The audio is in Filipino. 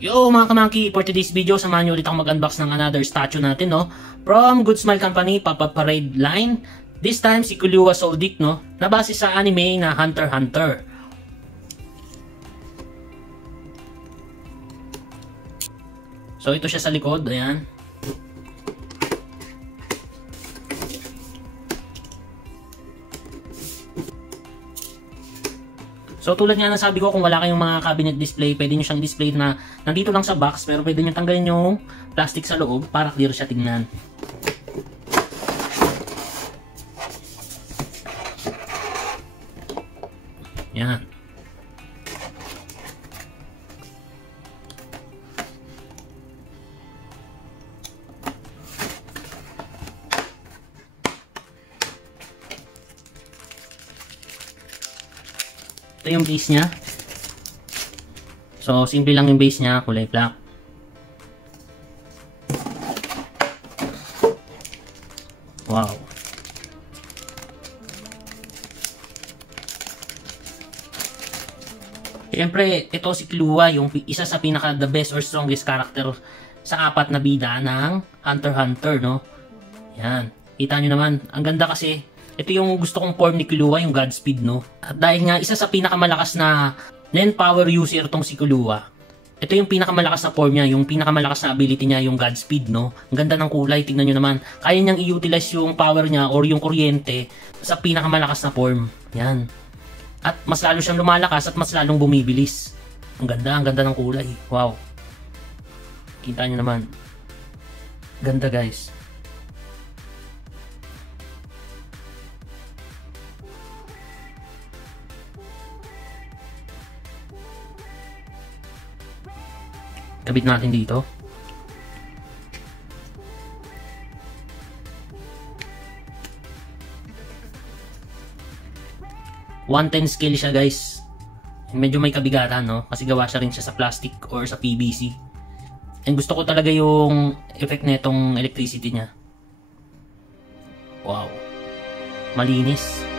Yo mga kamangki, for today's video, samahan nyo ulit akong mag-unbox ng another statue natin, no? From Good Smile Company, Papa Parade line. This time, si Killua Soldic, no? Nabase sa anime na Hunter x Hunter. So, ito siya sa likod, ayan. So tulad nga ng sabi ko, kung wala kayong mga cabinet display, pwede nyo siyang display na nandito lang sa box, pero pwede nyo tanggalin yung plastic sa loob para clear siya tingnan. Yan. Ito yung base niya. So, simple lang yung base niya, kulay black. Wow. Siyempre, ito si Killua, yung isa sa pinaka the best or strongest character sa apat na bida ng Hunter x Hunter, no? Yan. Kita nyo naman, ang ganda kasi. Ito yung gusto kong form ni Killua, yung Godspeed, no? At dahil nga, isa sa pinakamalakas na Nen power user tong si Killua. Ito yung pinakamalakas na form niya, yung pinakamalakas na ability niya, yung Godspeed, no? Ang ganda ng kulay, tingnan nyo naman. Kaya niyang i-utilize yung power niya or yung kuryente sa pinakamalakas na form. Yan. At mas lalo siyang lumalakas at mas lalong bumibilis. Ang ganda ng kulay. Wow. Kita nyo naman. Ganda, guys. Kabit natin dito. One-10 scale siya, guys. Medyo may kabigatan, no? Kasi gawa siya rin siya sa plastic or sa PVC. And gusto ko talaga yung effect na itong electricity niya. Wow. Malinis.